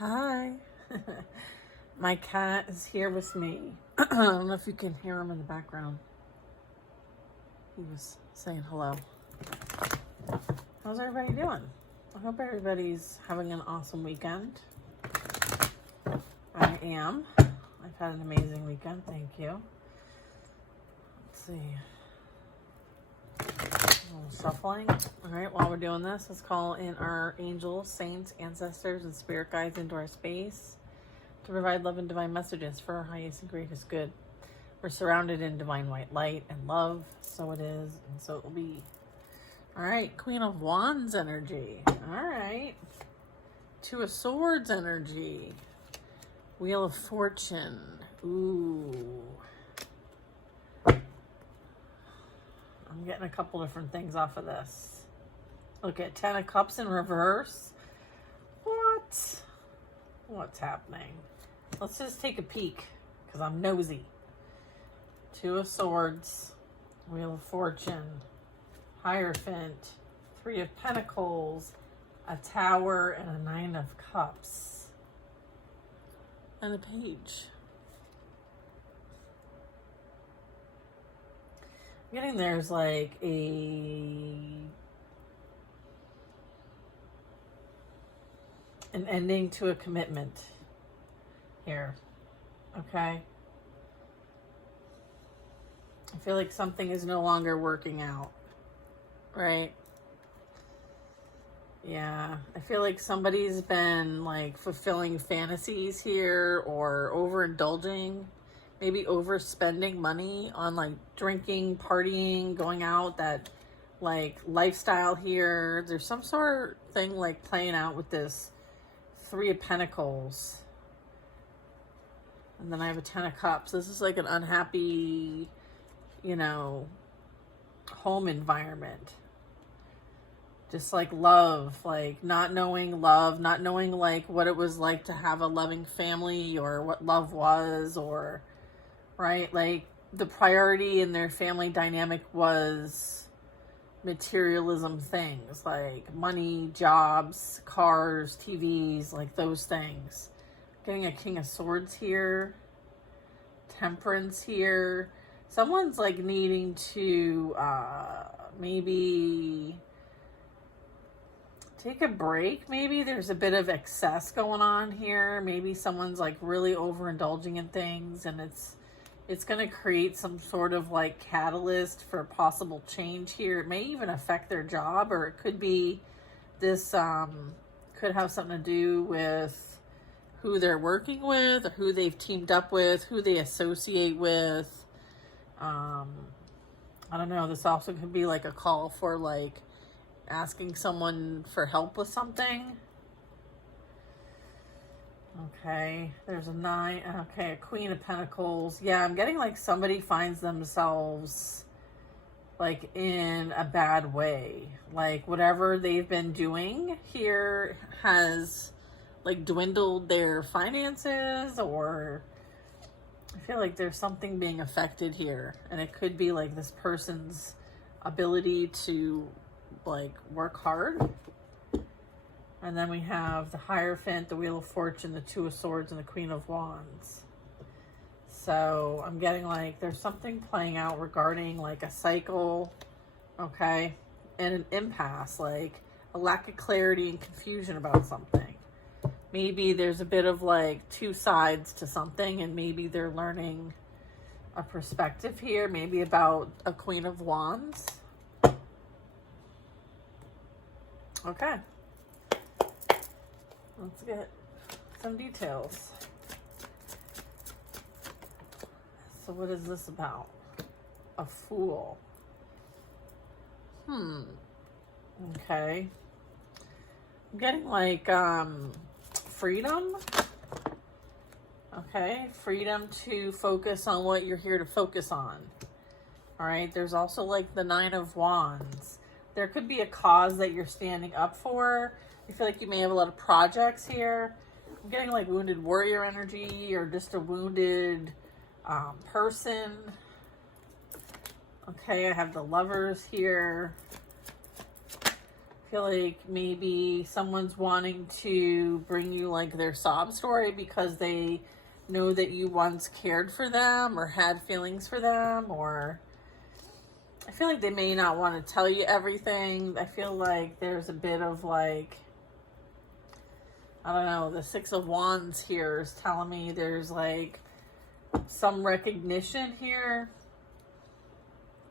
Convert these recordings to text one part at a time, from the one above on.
Hi. My cat is here with me. I don't know if you can hear him in the background. He was saying hello. How's everybody doing? I hope everybody's having an awesome weekend. I am. I've had an amazing weekend. Thank you. Let's see. A little shuffling. All right, while we're doing this, let's call in our angels, saints, ancestors, and spirit guides into our space to provide love and divine messages for our highest and greatest good. We're surrounded in divine white light and love. So it is, and so it will be. All right, Queen of Wands energy. All right. Two of Swords energy. Wheel of Fortune. Ooh. I'm getting a couple different things off of this. Look at 10 of Cups in reverse. What? What's happening? Let's just take a peek because I'm nosy. Two of Swords. Wheel of Fortune. Hierophant. Three of Pentacles. A Tower and a Nine of Cups. And a Page. I'm getting there's like an ending to a commitment here. Okay. I feel like something is no longer working out. Right? Yeah. I feel like somebody's been like fulfilling fantasies here or overindulging. Maybe overspending money on like drinking, partying, going out, that like lifestyle here. There's some sort of thing like playing out with this Three of Pentacles. And then I have a Ten of Cups. This is like an unhappy, home environment. Just like love, like not knowing love, not knowing like what it was like to have a loving family or what love was, or right? Like the priority in their family dynamic was materialism things like money, jobs, cars, TVs, like those things. Getting a King of Swords here. Temperance here. Someone's like needing to maybe take a break. Maybe there's a bit of excess going on here. Maybe someone's like really overindulging in things, and it's going to create some sort of like catalyst for possible change here. It may even affect their job, or it could be this could have something to do with who they're working with, or who they've teamed up with, who they associate with. I don't know. This also could be like a call for like asking someone for help with something. Okay, there's a 9. Okay, a Queen of Pentacles. Yeah, I'm getting like somebody finds themselves like in a bad way. Like whatever they've been doing here has like dwindled their finances, or I feel like there's something being affected here. And it could be like this person's ability to like work hard. And then we have the Hierophant, the Wheel of Fortune, the Two of Swords, and the Queen of Wands. So I'm getting like there's something playing out regarding like a cycle, okay, and an impasse, like a lack of clarity and confusion about something. Maybe there's a bit of like two sides to something, and maybe they're learning a perspective here, maybe about a Queen of Wands. Okay. Let's get some details. So what is this about? A Fool. Okay. I'm getting like freedom. Okay. Freedom to focus on what you're here to focus on. All right. There's also like the Nine of Wands. There could be a cause that you're standing up for. I feel like you may have a lot of projects here. I'm getting like wounded warrior energy, or just a wounded person. Okay, I have the Lovers here. feel like maybe someone's wanting to bring you like their sob story because they know that you once cared for them or had feelings for them, or I feel like they may not want to tell you everything. I feel like there's a bit of like, I don't know, the Six of Wands here is telling me there's like some recognition here.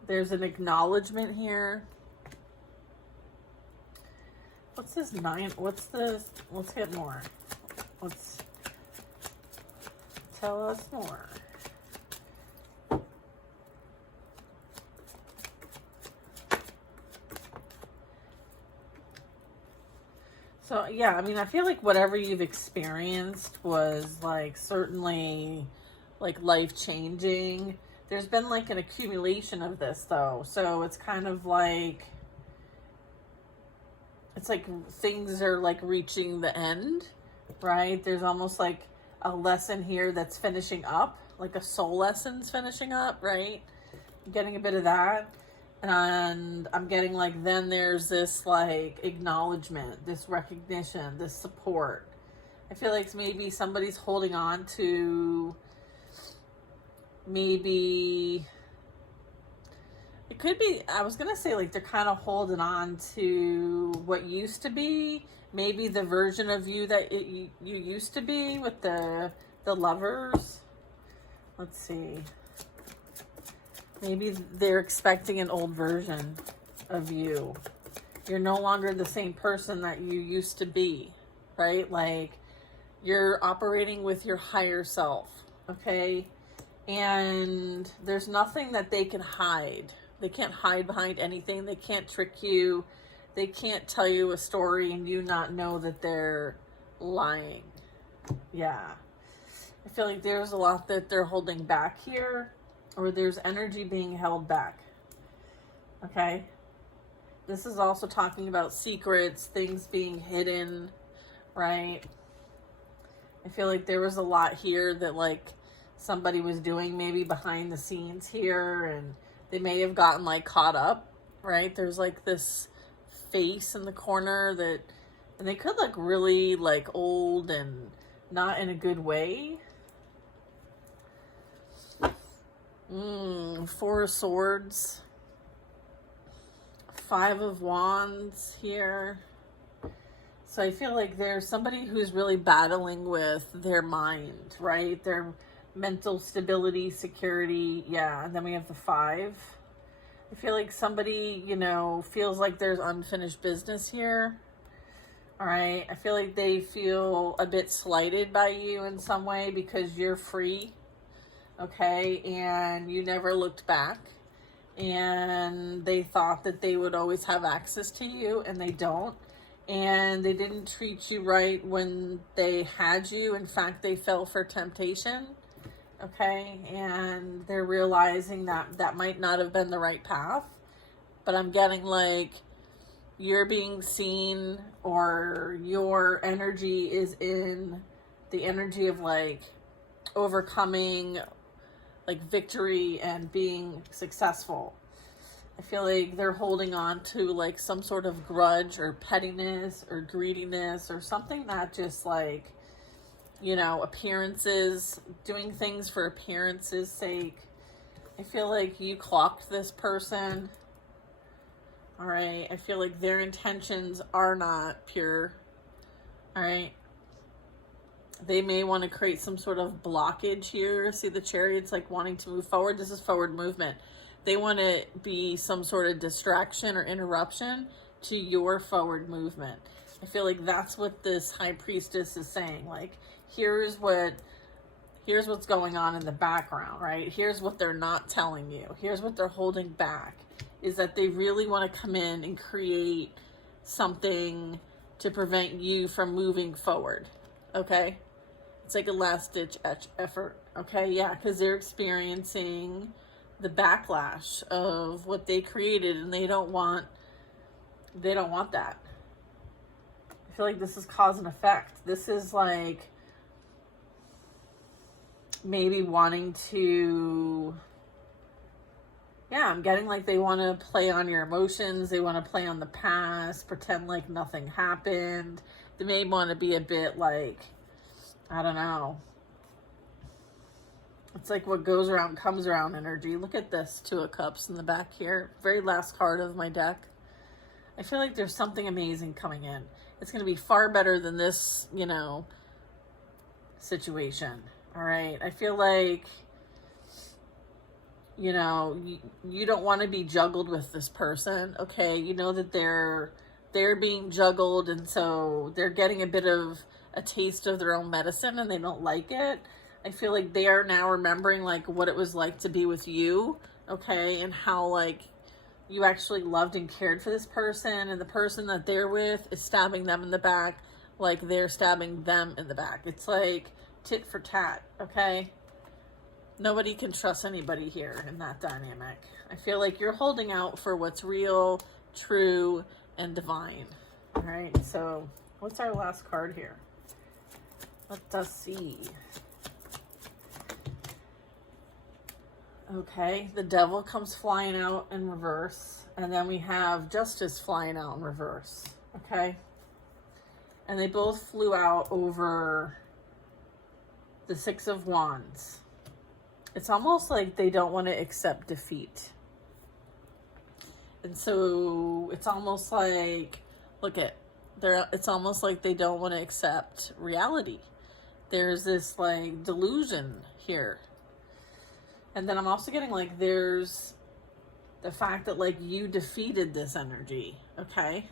There's an acknowledgement here. What's this nine? What's this? Let's get more. Let's tell us more. So, yeah, I mean, I feel like whatever you've experienced was like certainly like life-changing. There's been like an accumulation of this though. So it's kind of like, it's like things are like reaching the end, right? There's almost like a lesson here that's finishing up, like a soul lesson's finishing up, right? I'm getting a bit of that. And I'm getting like, then there's this like acknowledgement, this recognition, this support. I feel like maybe somebody's holding on to, maybe it could be, I was going to say like they're kind of holding on to what used to be, maybe the version of you that you used to be with the Lovers. Let's see. Maybe they're expecting an old version of you. You're no longer the same person that you used to be, right? Like you're operating with your higher self, okay? And there's nothing that they can hide. They can't hide behind anything. They can't trick you. They can't tell you a story and you not know that they're lying. Yeah. I feel like there's a lot that they're holding back here, or there's energy being held back. Okay? This is also talking about secrets, things being hidden, right? I feel like there was a lot here that like somebody was doing maybe behind the scenes here, and they may have gotten like caught up, right? There's like this face in the corner that, and they could look really like old and not in a good way. Four of Swords, Five of Wands here. So I feel like there's somebody who's really battling with their mind, right? Their mental stability, security. Yeah. And then we have the Five. I feel like somebody, you know, feels like there's unfinished business here. All right. I feel like they feel a bit slighted by you in some way because you're free. Okay. And you never looked back. And they thought that they would always have access to you, and they don't. And they didn't treat you right when they had you. In fact, they fell for temptation. Okay. And they're realizing that that might not have been the right path. But I'm getting like you're being seen, or your energy is in the energy of like overcoming, like victory and being successful. I feel like they're holding on to like some sort of grudge or pettiness or greediness or something that just like, you know, appearances, doing things for appearances' sake. I feel like you clocked this person. All right. I feel like their intentions are not pure. All right. They may want to create some sort of blockage here. See the Chariot's like wanting to move forward. This is forward movement. They want to be some sort of distraction or interruption to your forward movement. I feel like that's what this High Priestess is saying. Like, here's what's going on in the background, right? Here's what they're not telling you. Here's what they're holding back, is that they really want to come in and create something to prevent you from moving forward. Okay? It's like a last-ditch effort. Okay? Yeah, because they're experiencing the backlash of what they created, and they don't want that. I feel like this is cause and effect. This is like maybe wanting to Yeah, I'm getting like they want to play on your emotions. They want to play on the past, pretend like nothing happened. They may want to be a bit like, I don't know. It's like what goes around comes around energy. Look at this, Two of Cups in the back here. Very last card of my deck. I feel like there's something amazing coming in. It's going to be far better than this, you know, situation. All right. I feel like, you know, you don't want to be juggled with this person. Okay. You know that they're being juggled, and so they're getting a bit of a taste of their own medicine and they don't like it. I feel like they are now remembering like what it was like to be with you. Okay. And how like you actually loved and cared for this person, and the person that they're with is stabbing them in the back like they're stabbing them in the back. It's like tit for tat. Okay. Nobody can trust anybody here in that dynamic. I feel like you're holding out for what's real, true, and divine. All right, so what's our last card here? Let us see. Okay, the Devil comes flying out in reverse, and then we have Justice flying out in reverse. Okay, and they both flew out over the Six of Wands. It's almost like they don't want to accept defeat. And so it's almost like, it's almost like they don't want to accept reality. There's this like delusion here. And then I'm also getting like there's the fact that like you defeated this energy, okay?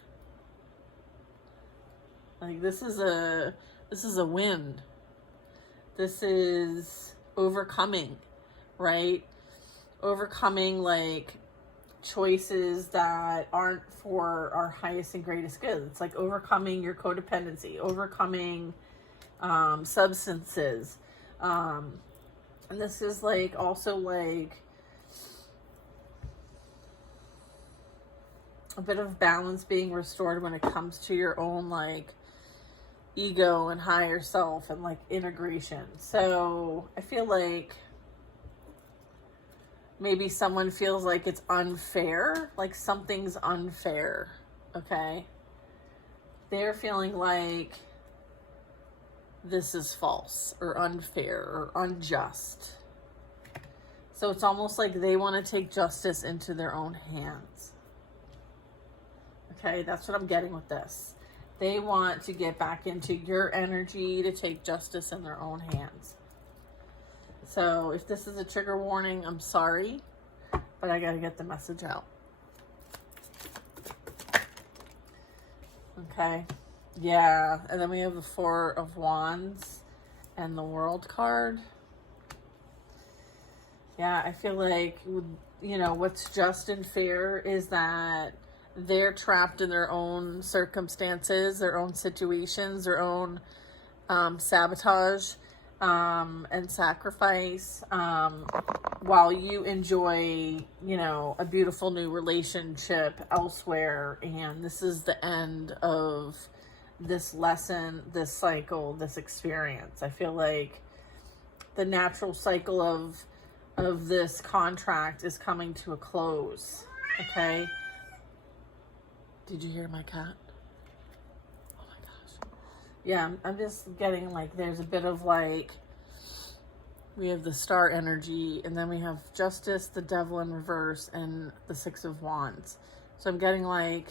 Like this is a win. This is overcoming, right? Overcoming like choices that aren't for our highest and greatest good. It's like overcoming your codependency, overcoming substances. And this is like also like a bit of balance being restored when it comes to your own like ego and higher self and like integration. So I feel like maybe someone feels like it's unfair, like something's unfair, okay? They're feeling like this is false or unfair or unjust. So it's almost like they want to take justice into their own hands. Okay, that's what I'm getting with this. They want to get back into your energy to take justice in their own hands. So if this is a trigger warning, I'm sorry, but I got to get the message out. Okay. Yeah. And then we have the Four of Wands and the World card. Yeah. I feel like, you know, what's just and fair is that they're trapped in their own circumstances, their own situations, their own sabotage and sacrifice, while you enjoy, you know, a beautiful new relationship elsewhere. And this is the end of this lesson, this cycle, this experience. I feel like the natural cycle of this contract is coming to a close. Okay. Did you hear my cat? Oh my gosh. Yeah, I'm just getting like there's a bit of like, we have the Star energy, and then we have Justice, the Devil in reverse, and the Six of Wands. So I'm getting like,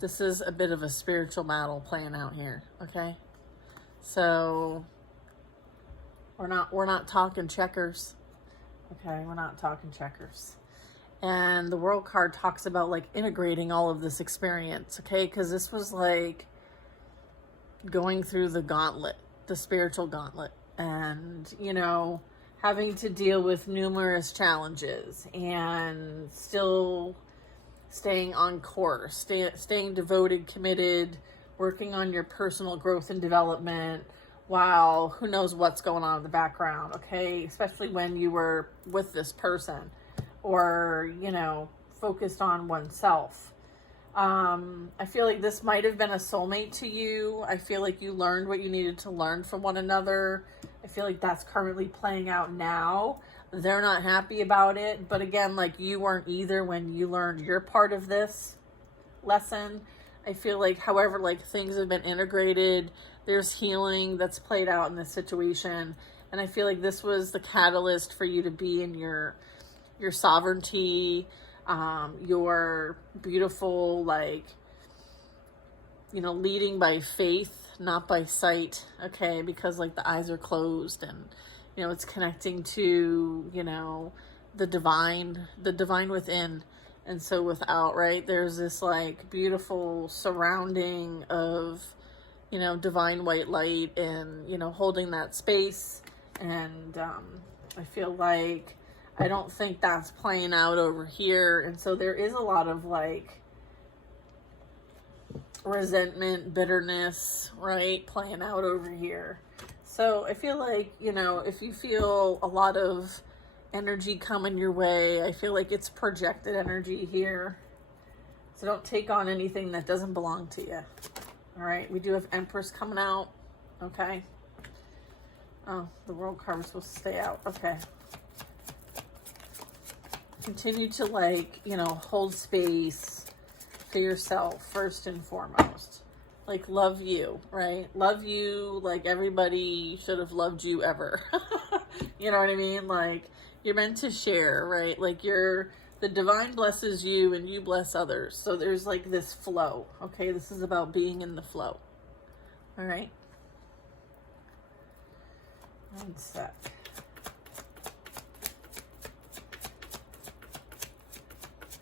this is a bit of a spiritual battle playing out here, okay? So we're not talking checkers. Okay, we're not talking checkers. And the World card talks about like integrating all of this experience, okay? Because this was like going through the gauntlet, the spiritual gauntlet, and, you know, having to deal with numerous challenges and still staying on course, staying devoted, committed, working on your personal growth and development while who knows what's going on in the background, okay? Especially when you were with this person, or, you know, focused on oneself. I feel like this might have been a soulmate to you. I feel like you learned what you needed to learn from one another. I feel like that's currently playing out now. they're not happy about it. But again, like, you weren't either when you learned your part of this lesson. I feel like, however, like, things have been integrated, there's healing that's played out in this situation. And I feel like this was the catalyst for you to be in your sovereignty, your beautiful, like, leading by faith, not by sight. Okay. Because, like, the eyes are closed, and, it's connecting to, the divine within. And so without, right, there's this, like, beautiful surrounding of, divine white light, and, holding that space. And I feel like, I don't think that's playing out over here. And so there is a lot of, like, resentment, bitterness, right, playing out over here. So I feel like, if you feel a lot of energy coming your way, I feel like it's projected energy here. So don't take on anything that doesn't belong to you. All right, we do have Empress coming out. Okay. Oh, the World card was supposed to stay out. Okay. Continue to, like, hold space for yourself first and foremost. Like, love you, right? Love you like everybody should have loved you ever. You know what I mean? Like, you're meant to share, right? Like, the divine blesses you and you bless others. So there's, like, this flow. Okay, this is about being in the flow. All right. One sec.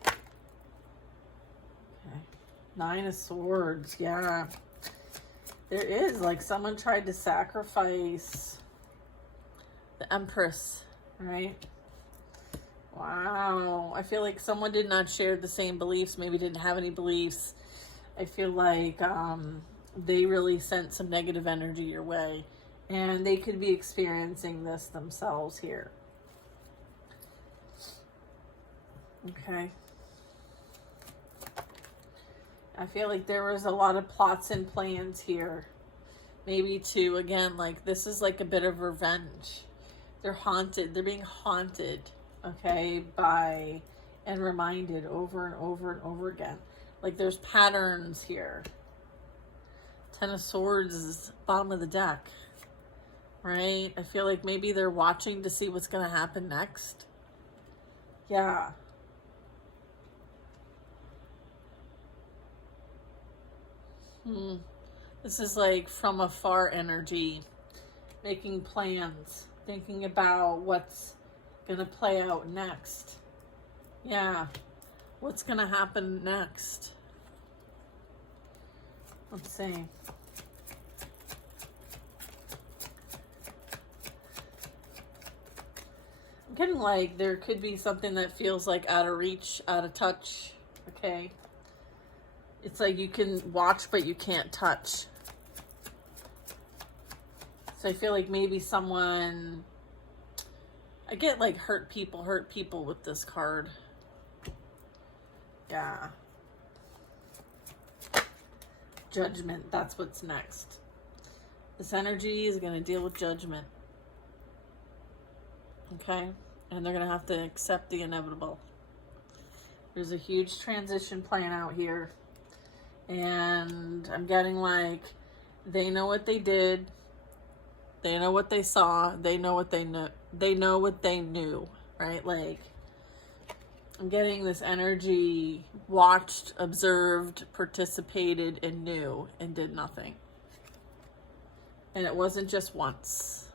Okay. 9 of Swords. Yeah. There is, like, someone tried to sacrifice the Empress, right? Wow. I feel like someone did not share the same beliefs, maybe didn't have any beliefs. I feel like they really sent some negative energy your way. And they could be experiencing this themselves here. Okay. I feel like there was a lot of plots and plans here. Maybe to, again, like, this is like a bit of revenge. They're haunted. They're being haunted, okay, by and reminded over and over and over again. Like, there's patterns here. 10 of Swords is bottom of the deck. Right? I feel like maybe they're watching to see what's going to happen next. Yeah. This is like from afar energy. Making plans. Thinking about what's going to play out next. Yeah. What's going to happen next? Let's see. I'm getting like there could be something that feels like out of reach, out of touch. Okay. It's like you can watch, but you can't touch. So I feel like maybe someone, I get like hurt people with this card. Yeah. Judgment, that's what's next. This energy is going to deal with judgment. Okay? And they're going to have to accept the inevitable. There's a huge transition playing out here. And I'm getting like, they know what they did. They know what they saw. They know what they know. They know what they knew, right? Like, I'm getting this energy, watched, observed, participated, and knew, and did nothing. And it wasn't just once.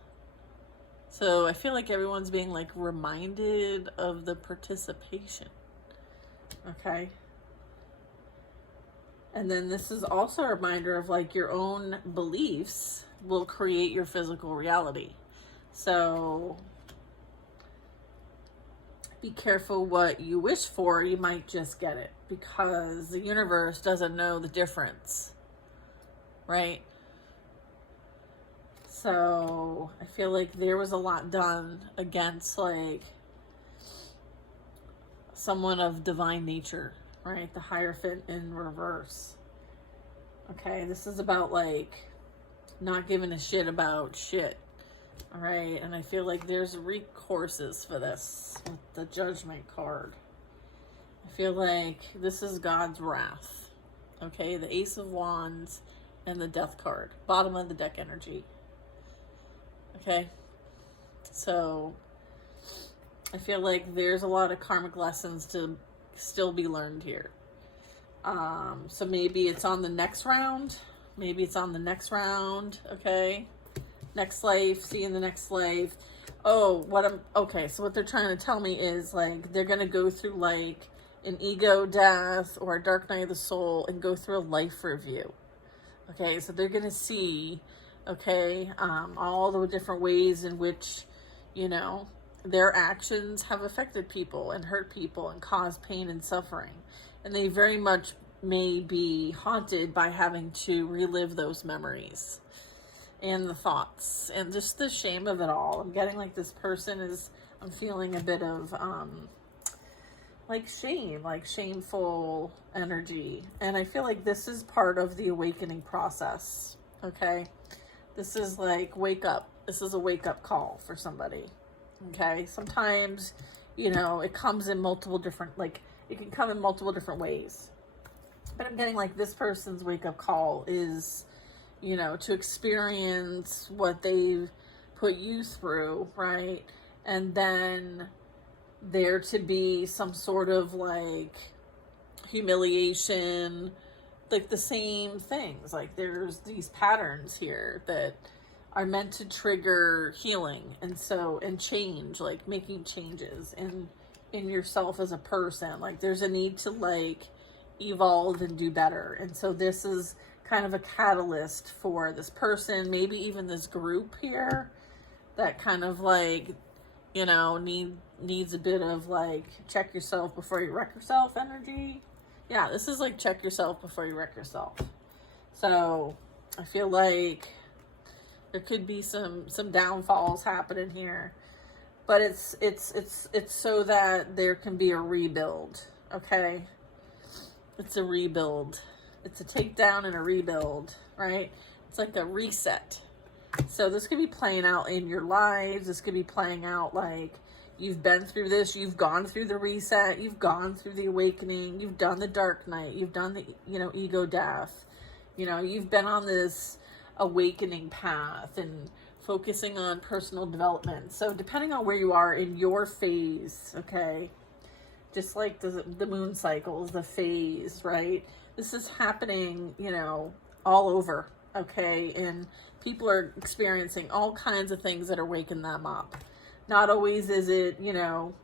So I feel like everyone's being like reminded of the participation. Okay. And then this is also a reminder of like your own beliefs will create your physical reality. So be careful what you wish for. You might just get it because the universe doesn't know the difference, right? So I feel like there was a lot done against like someone of divine nature, right? The Hierophant in reverse. Okay, this is about like not giving a shit about shit. All right, and I feel like there's recourses for this with the Judgment card. I feel like this is God's wrath. Okay, the Ace of Wands and the Death card. Bottom of the deck energy. Okay, so I feel like there's a lot of karmic lessons to still be learned here. So maybe it's on the next round. Maybe it's on the next round. Okay. Next life, see you in the next life. Oh, okay, so what they're trying to tell me is, like, they're going to go through, like, an ego death or a dark night of the soul and go through a life review. Okay, so they're going to see, okay, all the different ways in which, you know, their actions have affected people and hurt people and caused pain and suffering. And they very much may be haunted by having to relive those memories and the thoughts and just the shame of it all. I'm getting like this person is, I'm feeling a bit of like shame, like shameful energy. And I feel like this is part of the awakening process. Okay, this is like wake up. This is a wake up call for somebody. Okay, sometimes, you know, it comes in multiple different, like it can come in multiple different ways, but I'm getting like this person's wake up call is, you know, to experience what they've put you through, right? And then there to be some sort of like humiliation, like the same things. Like there's these patterns here that are meant to trigger healing and change, like making changes in yourself as a person. Like there's a need to like evolve and do better. And so this is kind of a catalyst for this person, maybe even this group here that kind of like, you know, needs a bit of like check yourself before you wreck yourself energy. Yeah, this is like check yourself before you wreck yourself. So I feel like there could be some downfalls happening here, but it's so that there can be a rebuild. Okay, it's a rebuild. It's a takedown and a rebuild, right? It's like a reset. So this could be playing out in your lives. This could be playing out like you've been through this. You've gone through the reset. You've gone through the awakening. You've done the dark night. You've done the, you know, ego death. You know, you've been on this awakening path and focusing on personal development. So depending on where you are in your phase, okay, just like the moon cycles, the phase, right? This is happening, you know, all over, okay? And people are experiencing all kinds of things that are waking them up. Not always is it, you know,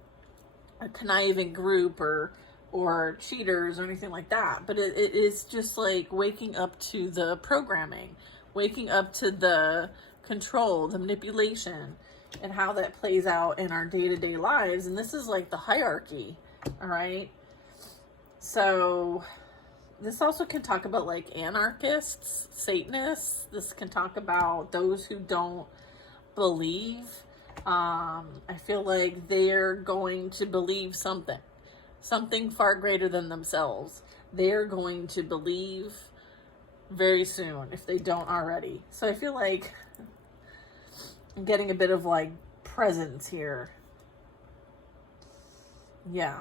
a conniving group or cheaters or anything like that, but it is just like waking up to the programming, waking up to the control, the manipulation, and how that plays out in our day-to-day lives. And this is like the hierarchy, all right? So this also can talk about like anarchists, Satanists. This can talk about those who don't believe. I feel like they're going to believe something far greater than themselves. They're going to believe very soon if they don't already. So I feel like I'm getting a bit of like presence here. Yeah.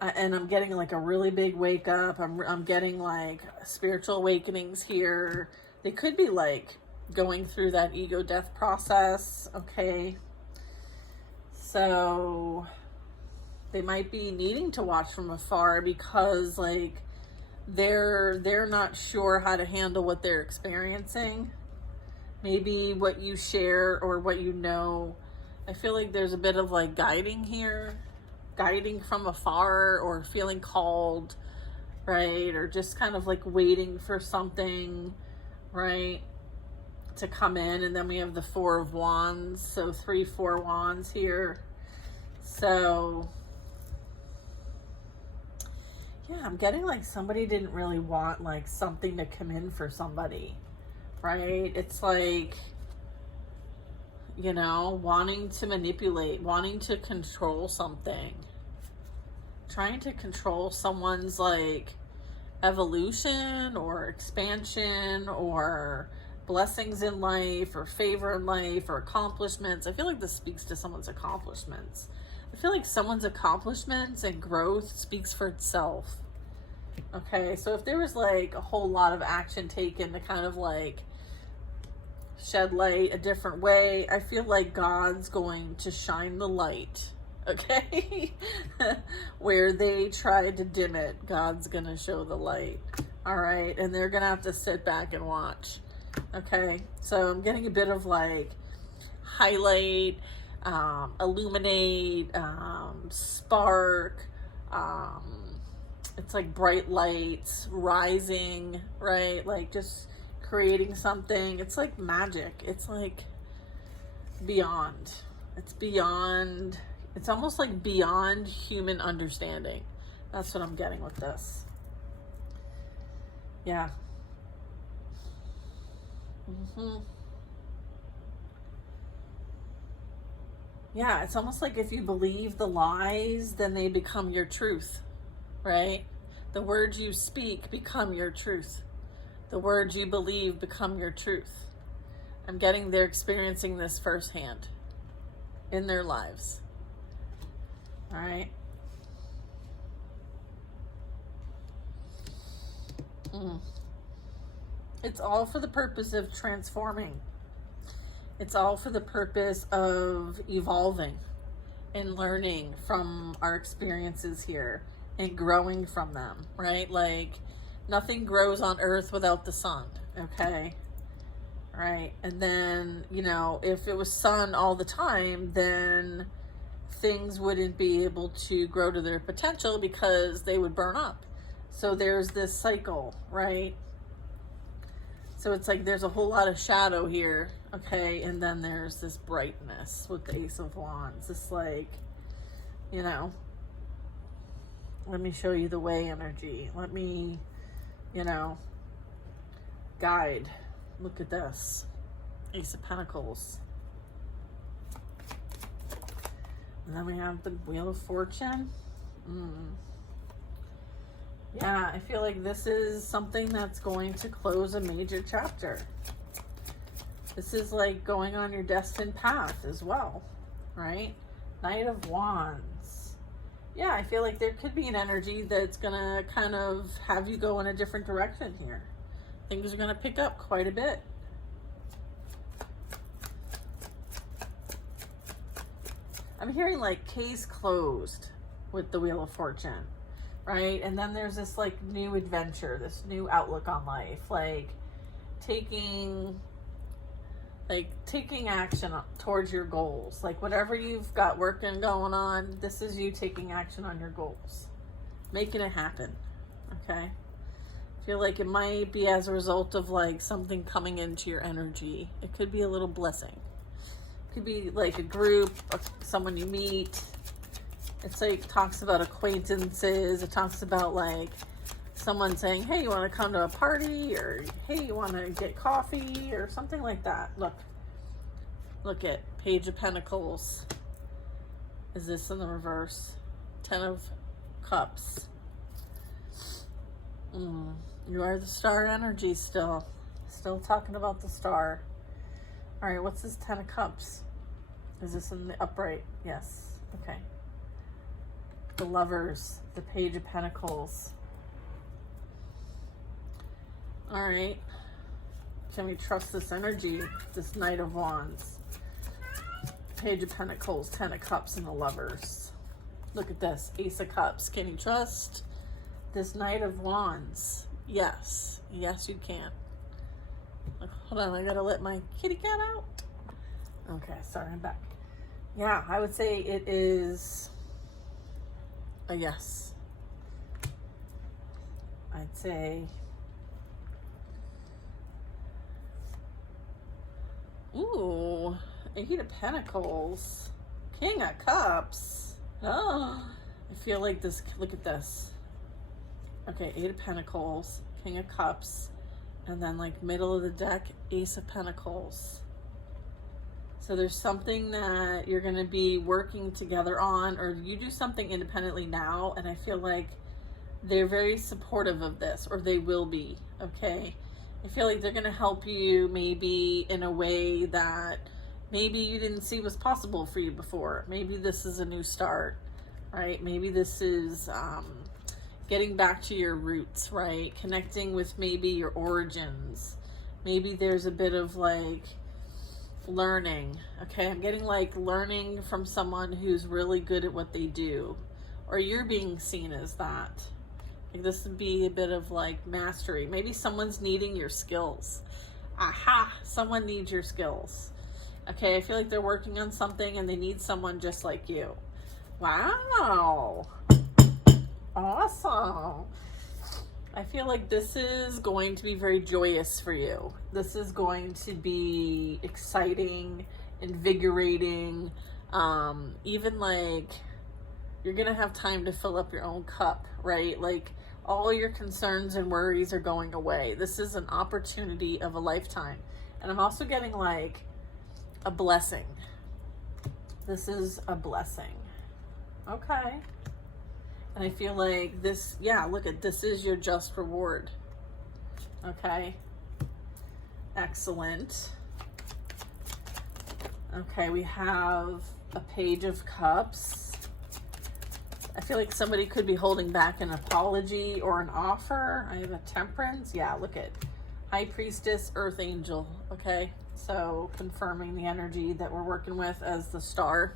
And I'm getting like a really big wake up. I'm getting like spiritual awakenings here. They could be like going through that ego death process. Okay. So they might be needing to watch from afar because like they're not sure how to handle what they're experiencing. Maybe what you share or what you know. I feel like there's a bit of like guiding here. Guiding from afar or feeling called, right? Or just kind of like waiting for something, right, to come in. And then we have the Four of Wands. So 3, 4 wands here. So yeah, I'm getting like somebody didn't really want like something to come in for somebody, right? It's like, you know, wanting to manipulate, wanting to control something, trying to control someone's like evolution or expansion or blessings in life or favor in life or accomplishments. I feel like this speaks to someone's accomplishments. I feel like someone's accomplishments and growth speaks for itself. Okay, so if there was like a whole lot of action taken to kind of like shed light a different way, I feel like God's going to shine the light. Okay, where they tried to dim it, God's gonna show the light. All right, and they're gonna have to sit back and watch. Okay, so I'm getting a bit of like highlight, illuminate, spark. It's like bright lights rising, right? Like just creating something. It's like magic. It's like beyond. It's beyond. It's almost like beyond human understanding. That's what I'm getting with this. Yeah. Yeah, it's almost like if you believe the lies, then they become your truth, right? The words you speak become your truth. The words you believe become your truth. I'm getting they're experiencing this firsthand in their lives. All right. It's all for the purpose of transforming. It's all for the purpose of evolving and learning from our experiences here and growing from them, right? Like nothing grows on earth without the sun, okay? Right? And then, you know, if it was sun all the time, then things wouldn't be able to grow to their potential because they would burn up. So there's this cycle, right? So it's like there's a whole lot of shadow here, okay? And then there's this brightness with the Ace of Wands. It's like, you know, let me show you the way energy. Let me, you know, guide. Look at this. Ace of Pentacles. And then we have the Wheel of Fortune. Yeah, I feel like this is something that's going to close a major chapter. This is like going on your destined path as well, right? Knight of Wands. Yeah, I feel like there could be an energy that's going to kind of have you go in a different direction here. Things are going to pick up quite a bit. I'm hearing like case closed with the Wheel of Fortune, right? And then there's this like new adventure, this new outlook on life, like taking action towards your goals. Like whatever you've got working going on, this is you taking action on your goals, making it happen. Okay. I feel like it might be as a result of like something coming into your energy. It could be a little blessing. Could be like a group, or someone you meet. It's like talks about acquaintances. It talks about like someone saying, hey, you want to come to a party? Or hey, you want to get coffee? Or something like that. Look at Page of Pentacles. Is this in the reverse? 10 of Cups. You are the star energy still talking about the star. All right, what's this 10 of Cups? Is this in the upright? Yes. Okay. The Lovers, the Page of Pentacles. All right. Can we trust this energy? This Knight of Wands. Page of Pentacles, 10 of Cups, and the Lovers. Look at this. Ace of Cups. Can you trust this Knight of Wands? Yes. Yes, you can. Hold on, I gotta let my kitty cat out. Okay, sorry, I'm back. Yeah, I would say it is a yes. I'd say, ooh, 8 of Pentacles, King of Cups. Oh, I feel like this, look at this. Okay, 8 of Pentacles, King of Cups, and then like middle of the deck, Ace of Pentacles. So there's something that you're going to be working together on, or you do something independently now, and I feel like they're very supportive of this, or they will be, okay? I feel like they're going to help you maybe in a way that maybe you didn't see was possible for you before. Maybe this is a new start, right? Maybe this is getting back to your roots, right? Connecting with maybe your origins. Maybe there's a bit of like learning. Okay, I'm getting like learning from someone who's really good at what they do, or you're being seen as that. Like this would be a bit of like mastery. Maybe someone's needing your skills. Aha, someone needs your skills. Okay, I feel like they're working on something and they need someone just like you. Wow. Awesome. I feel like this is going to be very joyous for you. This is going to be exciting, invigorating, even like you're going to have time to fill up your own cup, right? Like all your concerns and worries are going away. This is an opportunity of a lifetime. And I'm also getting like a blessing. This is a blessing. Okay. And I feel like this, yeah, look at this is your just reward. Okay. Excellent. Okay, we have a Page of Cups. I feel like somebody could be holding back an apology or an offer. I have a Temperance. Yeah, look at High Priestess, Earth Angel. Okay, so confirming the energy that we're working with as the star.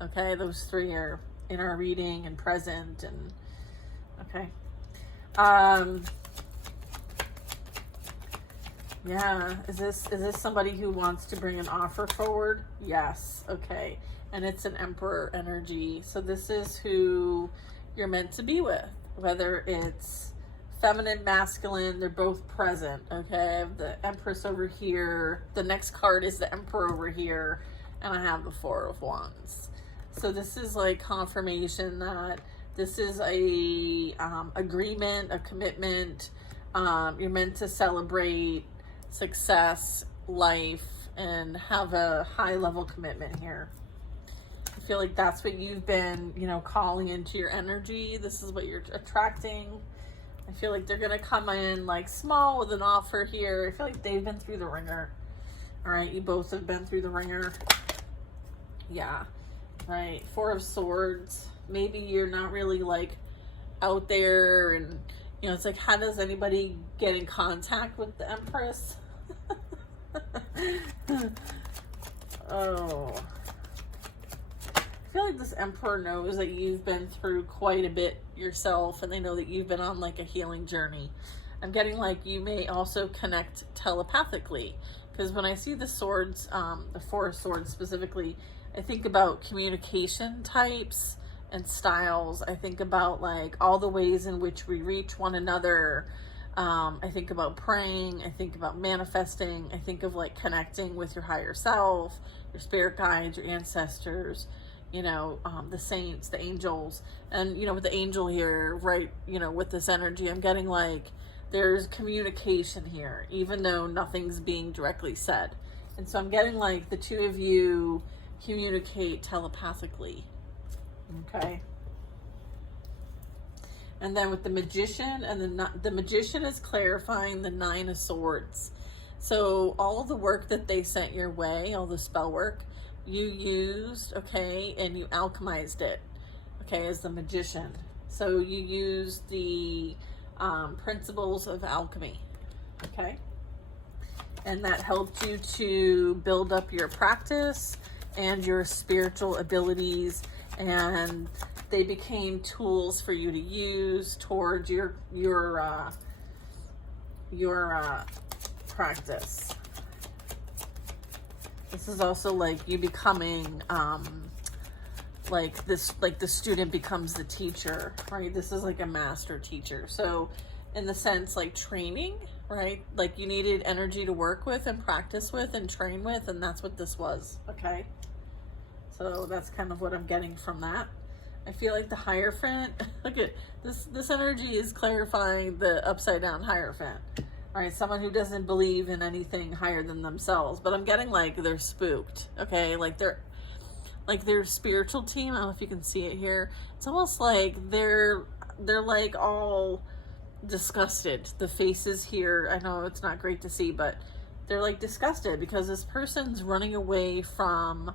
Okay, those three are in our reading and present and okay. Yeah, is this somebody who wants to bring an offer forward? Yes. Okay. And it's an Emperor energy. So this is who you're meant to be with, whether it's feminine, masculine, they're both present. Okay. I have the Empress over here. The next card is the Emperor over here. And I have the Four of Wands. So this is like confirmation that this is a agreement, a commitment. You're meant to celebrate success, life, and have a high level commitment here. I feel like that's what you've been, calling into your energy. This is what you're attracting. I feel like they're going to come in like small with an offer here. I feel like they've been through the ringer. All right. You both have been through the ringer. Yeah. Right. Four of Swords. Maybe you're not really like out there and, it's like, how does anybody get in contact with the Empress? Oh. I feel like this Emperor knows that you've been through quite a bit yourself, and they know that you've been on like a healing journey. I'm getting like you may also connect telepathically, because when I see the swords, the Four of Swords specifically, I think about communication types and styles. I think about like all the ways in which we reach one another. I think about praying. I think about manifesting. I think of like connecting with your higher self, your spirit guides, your ancestors, the saints, the angels. And, with the angel here, right, with this energy, I'm getting like there's communication here, even though nothing's being directly said. And so I'm getting like the two of you communicate telepathically. Okay. And then with the Magician, and the Magician is clarifying the Nine of Swords. So all the work that they sent your way, all the spell work, you used, okay, and you alchemized it, okay, as the Magician. So you used the principles of alchemy, okay? And that helped you to build up your practice and your spiritual abilities, and they became tools for you to use towards your practice. This is also like you becoming like the student becomes the teacher, right? This is like a master teacher. So in the sense like training, right? Like you needed energy to work with and practice with and train with, and that's what this was, okay? So that's kind of what I'm getting from that. I feel like the Hierophant, look at this energy is clarifying the upside down Hierophant. All right, someone who doesn't believe in anything higher than themselves, but I'm getting like they're spooked, okay? Like their spiritual team, I don't know if you can see it here. It's almost like they're like all disgusted. The faces here, I know it's not great to see, but they're like disgusted because this person's running away from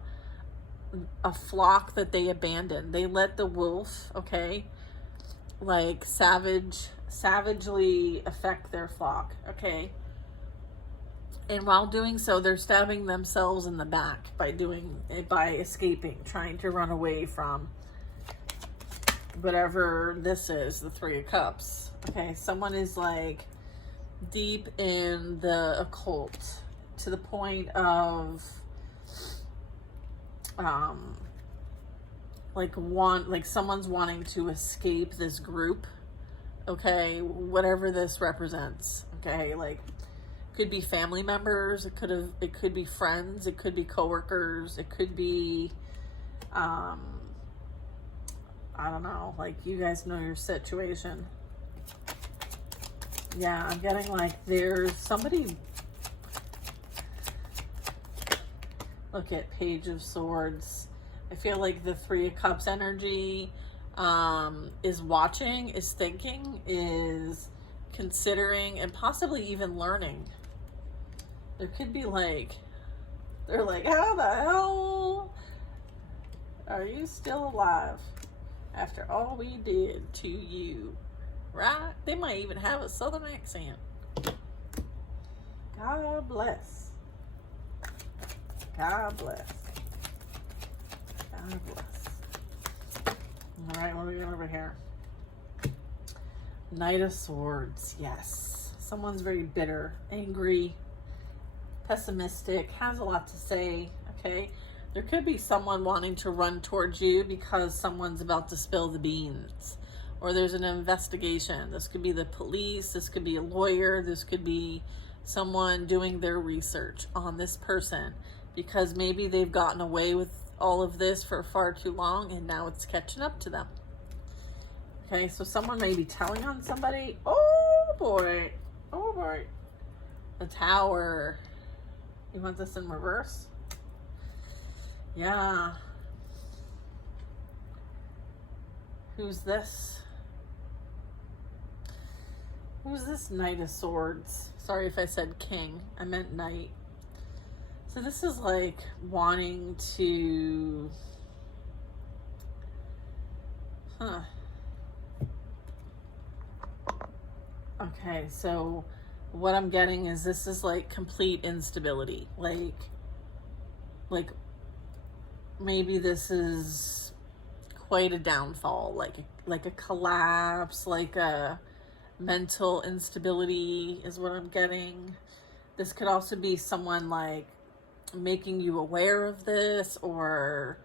a flock that they abandoned. They let the wolf, okay, like savagely affect their flock, okay? And while doing so, they're stabbing themselves in the back by escaping, trying to run away from whatever this is, the Three of Cups. Okay, someone is like deep in the occult to the point of like someone's wanting to escape this group, okay, whatever this represents, okay, like could be family members, it could be friends, it could be coworkers, it could be I don't know, like you guys know your situation. Yeah, I'm getting like there's somebody. Look at Page of Swords. I feel like the Three of Cups energy is watching, is thinking, is considering, and possibly even learning. There could be like, they're like, how the hell are you still alive after all we did to you? Right? They might even have a southern accent. God bless. God bless. God bless. All right, what are we doing over here? Knight of Swords. Yes. Someone's very bitter, angry, pessimistic, has a lot to say, okay? There could be someone wanting to run towards you because someone's about to spill the beans, or there's an investigation. This could be the police, this could be a lawyer, this could be someone doing their research on this person because maybe they've gotten away with all of this for far too long and now it's catching up to them. Okay, so someone may be telling on somebody. Oh boy. Oh boy. The Tower. You want this in reverse? Yeah. Who's this? Who's this Knight of Swords? Sorry if I said king. I meant knight. So this is like wanting to... Okay, so what I'm getting is this is like complete instability. Like maybe this is quite a downfall, like a collapse, like a mental instability is what I'm getting. This could also be someone like making you aware of this or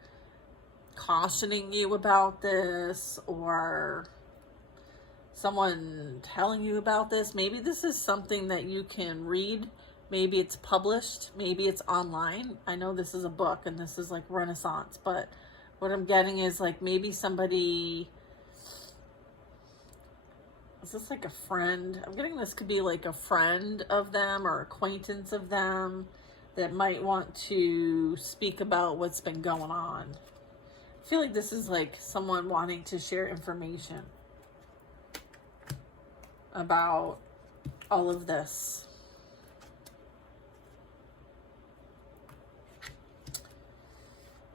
cautioning you about this, or someone telling you about this. Maybe this is something that you can read. Maybe it's published. Maybe it's online. I know this is a book and this is like Renaissance, but what I'm getting is like maybe somebody... Is this like a friend? I'm getting this could be like a friend of them or acquaintance of them that might want to speak about what's been going on. I feel like this is like someone wanting to share information about all of this.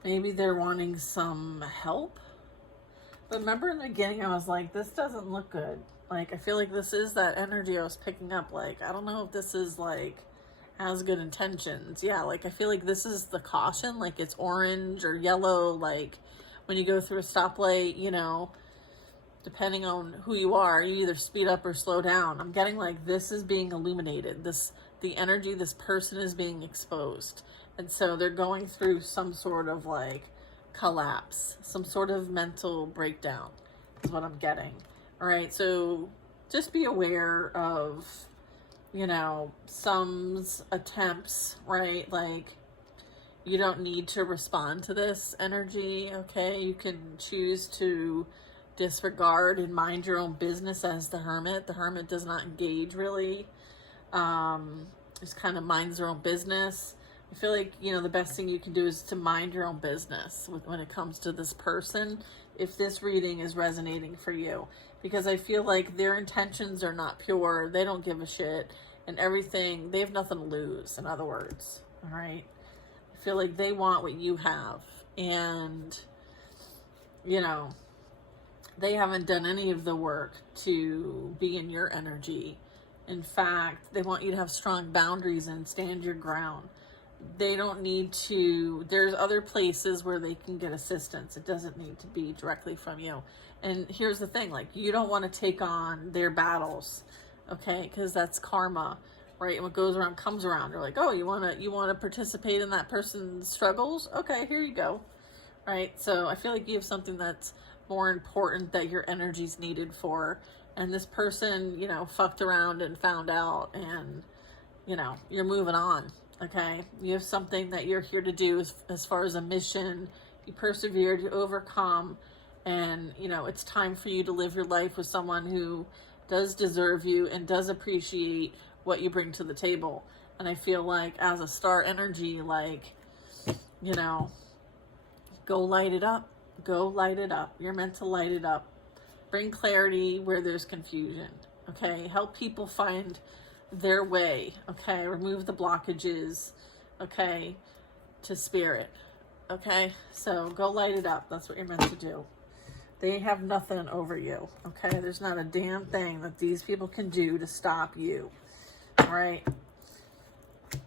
Maybe they're wanting some help. But remember in the beginning, I was like, this doesn't look good. Like, I feel like this is that energy I was picking up. Like, I don't know if this is like has good intentions. Yeah, like I feel like this is the caution. Like it's orange or yellow. Like when you go through a stoplight, you know, depending on who you are, you either speed up or slow down. I'm getting like this is being illuminated. The energy, this person is being exposed. And so they're going through some sort of like collapse, some sort of mental breakdown is what I'm getting. All right, so just be aware of, you know, some's attempts, right? Like you don't need to respond to this energy, okay? You can choose to disregard and mind your own business as the Hermit. The Hermit does not engage really. Just kind of minds their own business. I feel like, you know, the best thing you can do is to mind your own business when it comes to this person, if this reading is resonating for you. because I feel like their intentions are not pure. They don't give a shit and everything. They have nothing to lose, in other words. All right. I feel like they want what you have. And, you know, they haven't done any of the work to be in your energy. In fact, they want you to have strong boundaries and stand your ground. They don't need to, there's other places where they can get assistance. It doesn't need to be directly from you. And here's the thing, like, you don't want to take on their battles, okay? Because that's karma, right? And what goes around comes around. They're like, oh, you want to participate in that person's struggles? Okay, here you go, right? So I feel like you have something that's more important that your energy's needed for. And this person, you know, fucked around and found out, and, you know, you're moving on. Okay, you have something that you're here to do as far as a mission. You persevered, you overcome, and, you know, it's time for you to live your life with someone who does deserve you and does appreciate what you bring to the table. And I feel like as a star energy, like, you know, go light it up. Go light it up. You're meant to light it up. Bring clarity where there's confusion. Okay, help people find their way. Okay, remove the blockages, okay, to spirit. Okay, so go light it up. That's what you're meant to do. They have nothing over you. Okay, there's not a damn thing that these people can do to stop you. All right,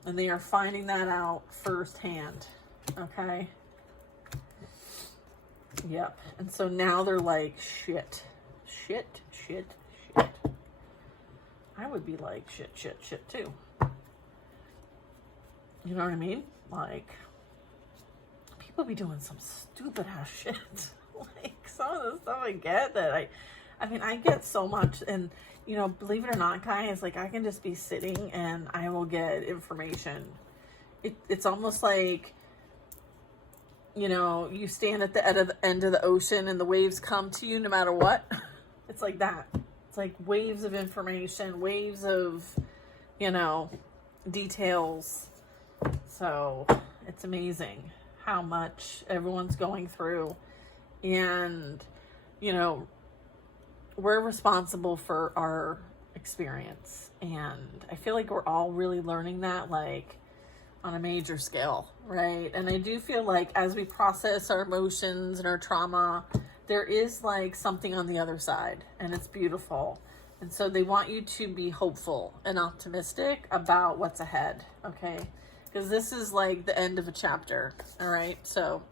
and they are finding that out firsthand. Okay, yep. And so now they're like, shit. I would be like, shit too. You know what I mean? Like, people be doing some stupid ass shit. Like, some of the stuff I get that I mean, I get so much. And, you know, believe it or not, guys, like, I can just be sitting and I will get information. It's almost like, you know, you stand at the end of the ocean and the waves come to you no matter what. It's like that. It's like waves of information, waves of, you know, details. So it's amazing how much everyone's going through. And, you know, we're responsible for our experience. And I feel like we're all really learning that, like, on a major scale, right? And I do feel like as we process our emotions and our trauma, there is like something on the other side, and it's beautiful. And so they want you to be hopeful and optimistic about what's ahead, okay? Because this is like the end of a chapter, all right? So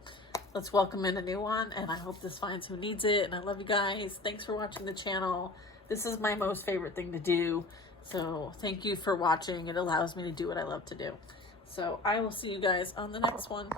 let's welcome in a new one, and I hope this finds who needs it. And I love you guys. Thanks for watching the channel. This is my most favorite thing to do. So thank you for watching. It allows me to do what I love to do. So I will see you guys on the next one.